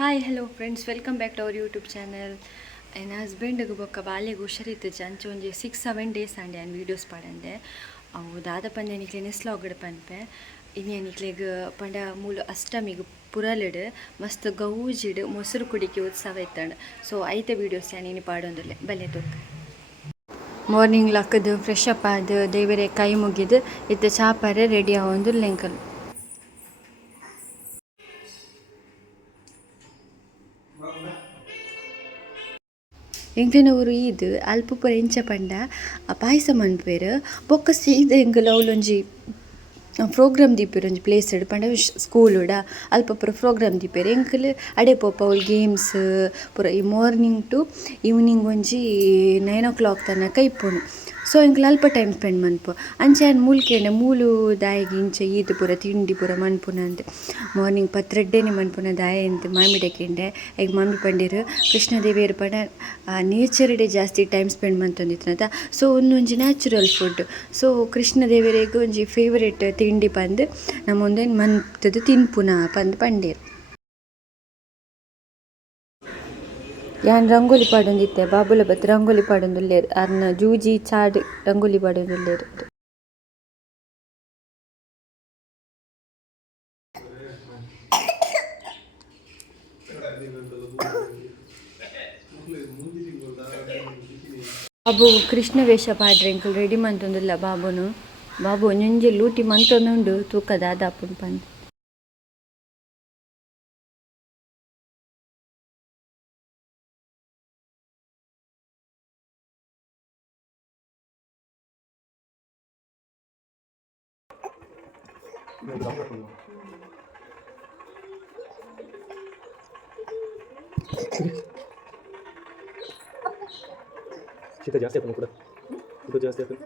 Hi hello friends, welcome back to our YouTube channel. ನನ್ನ ಹಸ್ಬೆಂಡ್ಗೆ ಬೊಕ್ಕ ಬಾಲ್ಯಗೆ ಹುಷಾರಿತ್ತು ಅಂಚೆ ಒಂಜಿ 6-7 days ಆಂಡೆ ನಾನು ವೀಡಿಯೋಸ್ ಪಾಡಂದೆ. ಅವು ದಾದ ಪಂದೆ ನಿಕ್ಲೆ ನೆಸ್ಲಾಗಡ್ ಪನ್ಪೆ ಇನ್ನೇ ನಿಕ್ಲೆಗ್ ಪಂಡ ಮೂಲು ಅಷ್ಟಮಿಗೆ ಪುರಲಿಡ್ ಮಸ್ತ್ ಗೌಜಿಡ್ ಮೊಸರು ಕುಡಿಕೆ ಉತ್ಸವ ಇತ್ತಂಡು. ಸೊ ಐತೆ ವೀಡಿಯೋಸ್ ನಾನು ಪಾಡೊಂದುಲ್ಲೆ ಬಲ್ಲೆ ತೂಕ. ಮಾರ್ನಿಂಗ್ ಲಕ್ಕದು ಫ್ರೆಶ್ ಅಪ್ ಆದು ದೇವರೇ ಕೈ ಮುಗಿದು ಇತ್ತು ಚಾಪರೆ ರೆಡಿ ಆವೊಂದು ಲೆಂಕಲ್. ಎಂಕ್ಲೆನವರು ಈದ್ ಅಲ್ಪ ಪೂರ ಇಂಚ ಪಂಡ ಪಾಯಸ ಮನ್ಪುವೆರ್ ಬೊಕ್ಕ ಸೀದ ಎಂಕುಲು ಅವಲೊಂಜಿ ಪ್ರೋಗ್ರಾಮ್ ದೀಪೆರ್ ಒಂಜಿ ಪ್ಲೇಸ್ಡ್ ಪಂಡ ಸ್ಕೂಲುಡ ಅಲ್ಪ ಪೂರ ಪ್ರೋಗ್ರಾಮ್ ದೀಪೆರ್ ಎಂಕುಲು ಅಡೆ ಪೋಪ ಅವ್ಲು ಗೇಮ್ಸ್ ಪೂರ ಈ ಮಾರ್ನಿಂಗ್ ಟು ಈವ್ನಿಂಗ್ ಒಂಜಿ 9 o'clock ತನಕ ಇಪ್ಪುಂಡು. ಸೊ ಎಂಕುಲು ಅಲ್ಪ ಟೈಮ್ ಸ್ಪೆಂಡ್ ಮನ್ಪು ಅಂಚೆ ಆಯನ ಮೂಲ್ಕೆನೆ ಮೂಲು ದಾಯಿಗೆ ಇಂಚ ಈದ್ ಪೂರ ತಿಂಡಿ ಪೂರ ಮನ್ಪುನಂತೆ. ಮಾರ್ನಿಂಗ್ ಪತ್ರೆಡ್ಡೆನೆ ಮನ್ಪುನ ದಾಯ ಅಂತ ಮಾಮಿಡಕ್ಕೆಂಡೆ ಈಗ ಮಮ್ಮಿ ಪಂಡೇರು ಕೃಷ್ಣದೇವಿಯರು ಪಂಡ ನೇಚರ್ಡೆ ಜಾಸ್ತಿ ಟೈಮ್ ಸ್ಪೆಂಡ್ ಮಂತೊಂದಿತ್ತಂತ. ಸೊ ಒಂದೊಂಜಿ ನ್ಯಾಚುರಲ್ ಫುಡ್. ಸೊ ಕೃಷ್ಣದೇವಿಯರಿಗೆ ಒಂಜಿ ಫೇವರೇಟ್ ತಿಂಡಿ ಪಂದ್ ನಮ್ಮ ಒಂದೇನು ಮಂತದ್ದು ತಿನ್ಪುನ ಪಂದ್ ಪಂಡೇರು. ಯಾನ್ ರಂಗೋಲಿ ಪಾಡೊಂದಿತ್ತೆ ಬಾಬುಲ ಬತ್ ರಂಗೋಲಿ ಪಾಡೊಂದುಲ್ಲೇರು ಅರ್ನ ಜೂಜಿ ಚಾಡ್ ರಂಗೋಲಿ ಪಾಡೊಂದುಲ್ಲೇರು. ಬಾಬು ಕೃಷ್ಣ ವೇಷ ಪಾಡ್ರೆ ಎಂಕುಲು ರೆಡಿ ಮಂತೊಂದುಲ್ಲ ಬಾಬು ಒಂಜೊಂಜಿ ಲೂಟಿ ಮಂತೊಂದುಂಡು ತೂಕ ದಾದಾಪುಂಡು ಪಂದ್. ಶೀತ ಜಾಸ್ತಿ ಆಗ್ತದೆ ಕೂಡ ಇದು ಜಾಸ್ತಿ ಆಗ್ತದೆ.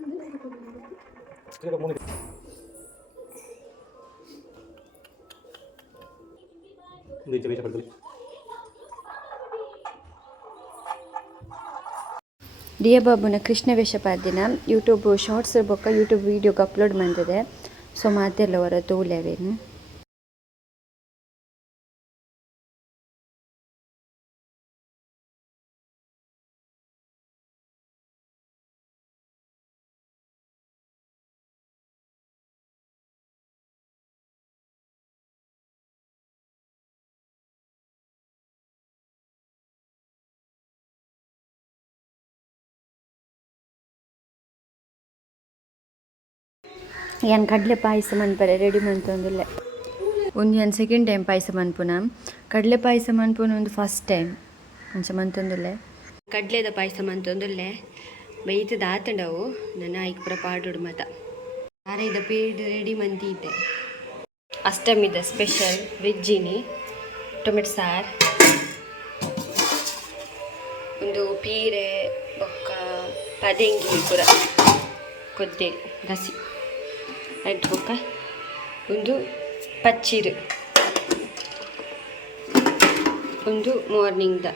ದಿಯ ಬಾಬುನ ಕೃಷ್ಣ ವೇಷ ಪಾಡ್ದಿನ ಯೂಟ್ಯೂಬ್ ಶಾರ್ಟ್ಸ್ ಬೊಕ್ಕ ಯೂಟ್ಯೂಬ್ ವೀಡಿಯೋಗೆ ಅಪ್ಲೋಡ್ ಮಾಡಿದೆ. ಸೊ ಮಾತೆಲ್ಲ ಅವರ ತೋಲೆವೇನು ಯಾನ್ ಕಡಲೆ ಪಾಯಸ ಮನ್ಪರೆ ರೆಡಿ ಮಂತೊಂದುಲ್ಲೆ. ಒಂದು ಯಾನ್ ಸೆಕೆಂಡ್ ಟೈಮ್ ಪಾಯಸ ಮನ್ಪುನ ಕಡಲೆ ಪಾಯಸ ಮನ್ಪುನ ಒಂದು ಫಸ್ಟ್ ಟೈಮ್ ಅಂಚ ಮಂತೊಂದುಲ್ಲೆ. ಕಡ್ಲೆದ ಪಾಯಸ ಮಂತೊಂದುಲ್ಲೆ ಬೈತದ ಆತಂಡವು ನನ್ನ ಐಕ್ ಪೂರ ಪಾಡೋಡು ಮತ ಆರೈದ ಪೇಡ್ ರೆಡಿ ಮಂತಿದ್ದೆ. ಅಷ್ಟಮಿದ ಸ್ಪೆಷಲ್ ವೆಜ್ಜಿನಿ ಟೊಮೆಟೊ ಸಾರು ಒಂದು ಪೀರೆ ಬೊಕ್ಕ ಪದಂಗಿ ಪೂರ ಕೊದ್ದೆ ಗಸಿ ಆಯ್ತು ಬೊಕ್ಕ ಒಂದು ಪಚ್ಚಿರು ಒಂದು ಮಾರ್ನಿಂಗ್ದ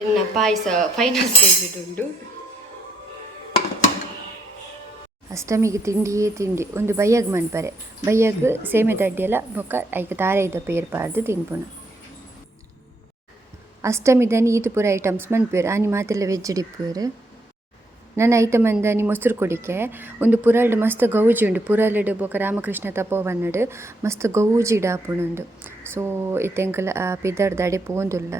ಇನ್ನು ಪಾಯಸ ಫೈನಲ್ ಸ್ಟೇಜ್ ಉಂಟು. ಅಷ್ಟಮಿಗೆ ತಿಂಡಿಯೇ ತಿಂಡಿ ಒಂದು ಬಯ್ಯಾಗ ಮನ್ಪರೆ ಬಯ್ಯಾಗ ಸೇಮೆ ತಡ್ಡಿಯೆಲ್ಲ ಬೊಕ್ಕ ಐಕ ತಾರೈದ ಪೇರ್ ಪಾರ್ದು ತಿನ್ಪುನ. ಅಷ್ಟಮಿದನಿ ಈತ ಪೂರ ಐಟಮ್ಸ್ ಮನ್ಪೇರು ಆನಿ ಮಾತೆಲ್ಲ ವೆಜ್ ಡಿಪ್ಪೇರು. ನನ್ನ ಐಟಮ್ ಅಂದನಿ ಮೊಸರು ಕುಡಿಕೆ ಒಂದು ಪುರಲ್ಡ್ ಮಸ್ತ್ ಗೌಜಿ ಉಂಡು ಪುರಲ್ಡ್ ಬೊಕ ರಾಮಕೃಷ್ಣ ತಪೋವನ್ನಡ್ ಮಸ್ತ್ ಗೌಜಿ ಡಾಪುಂಡು. ಸೊ ಇತ್ತೆಂಕಲ ಪಿದರ್ದ ಅಡೆ ಪೋಂದುಲ್ಲ.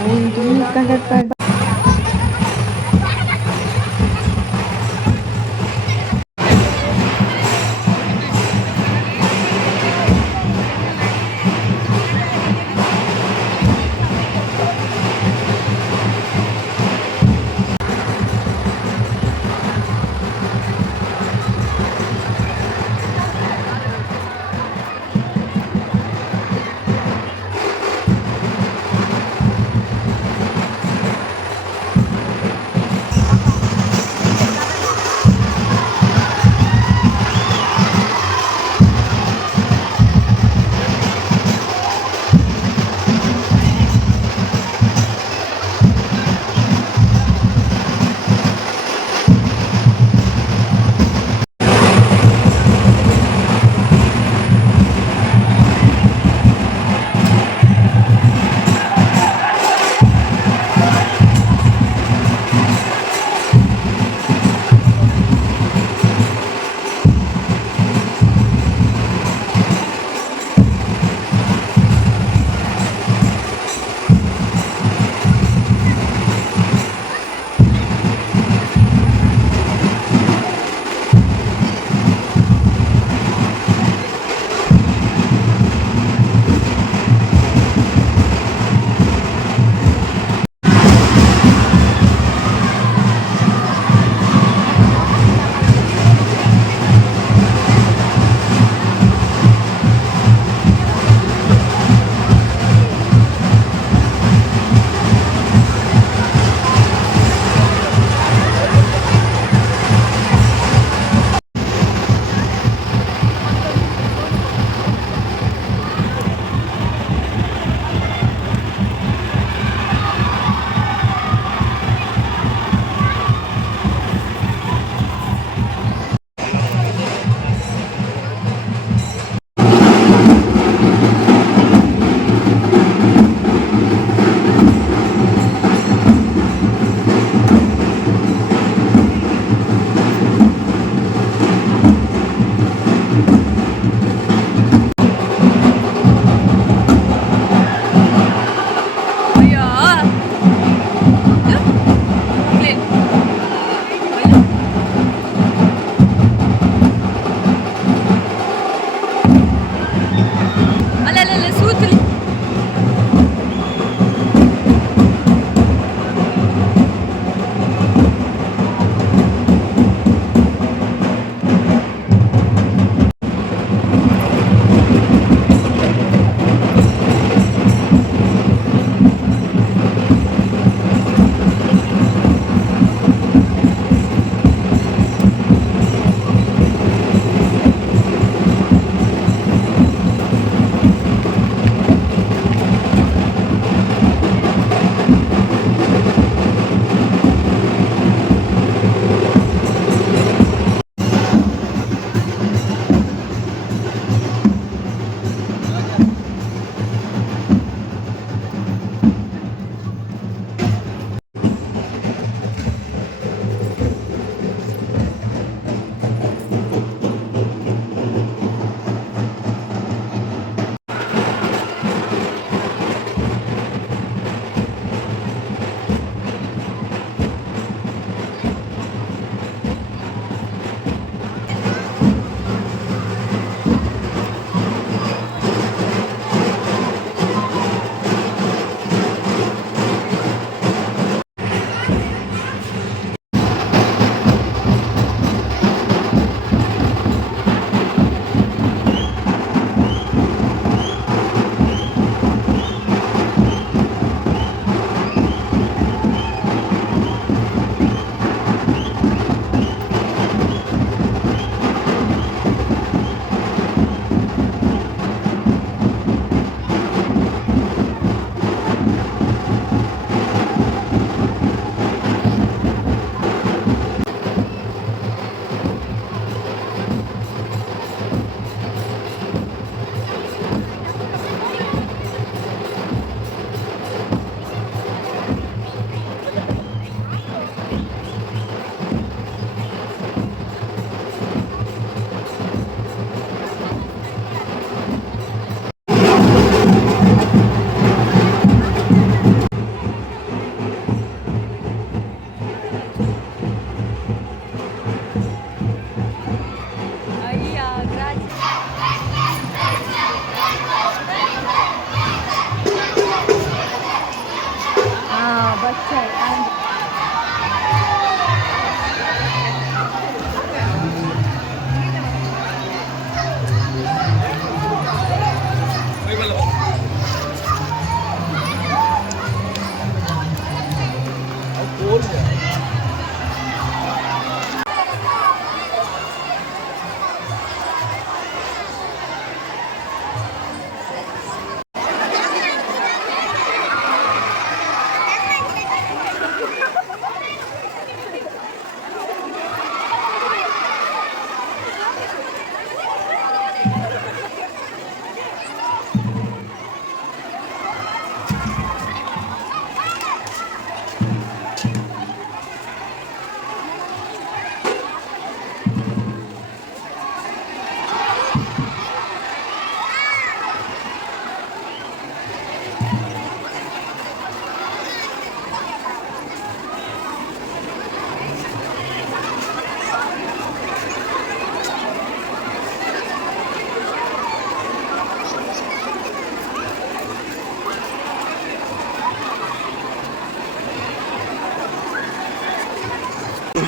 ಓ ಇದು ಕಲರ್ ಪ್ಯಾಡ್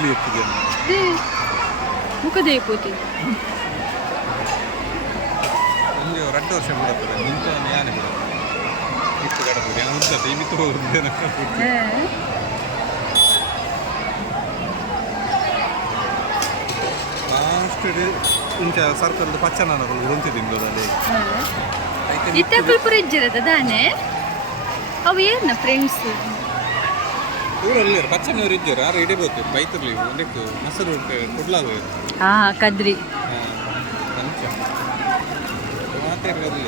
ಕೂಲಿ ಎತ್ತಿದೆ ಮುಖದ ಏಪೋತಿ ಒಂದು 2 ವರ್ಷ ಬಿಡತ್ತದೆ ನಿಂತ ಯಾನೆ ಬಿಡೋದು ಇತ್ತು ಕಡಪುರಿ ಉಂಟು ಇಮಿತ್ತು ಹೋಗುದೇನ ಲಾಸ್ಟ್ ಇಂಚ ಸರ್ಕಲ್ದು ಪಚ್ಚನಾನಗಳು ಉಂಟಿದ್ದೀನಿ ಅಲ್ಲಿ ಇತ್ತಕ್ಕಲ್ ಪುರ ಇಜ್ಜಿರದ ದಾನೆ ಅವು ಏನ ಫ್ರೆಂಡ್ಸ್ ಊರಲ್ಲಿ ಪಚ್ಚನವ್ರು ಇದ್ದಾರೆ ಆರು ಇಡಬೇಕು ಬೈತರ್ಲಿ ಒಂದಕ್ಕೆ ಮೊಸರು ಕೊಡ್ಲಾಗ ಹಾ ಕದ್ರಿ ಮಾತಾಡಲಿ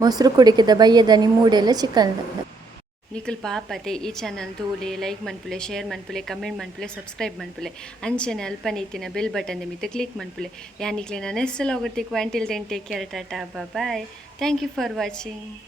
ಮೊಸರು ಕುಡಿಕಿದ ಬಯ್ಯದ ನಿಮ್ಮೂಡೆಲ್ಲ ಚಿಕನ್ ನಿಖಿಲ್ ಪಾಪತೆ ಈ ಚಾನಲ್ ತೂಲೆ ಲೈಕ್ ಮನ್ಪುಲೆ ಶೇರ್ ಮನ್ಪುಲೆ ಕಮೆಂಟ್ ಮನ್ಪುಲೆ ಸಬ್ಸ್ಕ್ರೈಬ್ ಮನ್ಪುಲೆ ಅಂಚನೆ ಅಲ್ಪ ನೀತಿನ ಬೆಲ್ ಬಟನ್ ಮಿತ್ತು ಕ್ಲಿಕ್ ಮನ್ಪುಲೆ ಯಾನಿಕ್ಲೆ ನಾನು ನೆಕ್ಸ್ಟ್ ಹೋಗ್ತಿಕ್ಕು until then take care tata bye thank you for watching.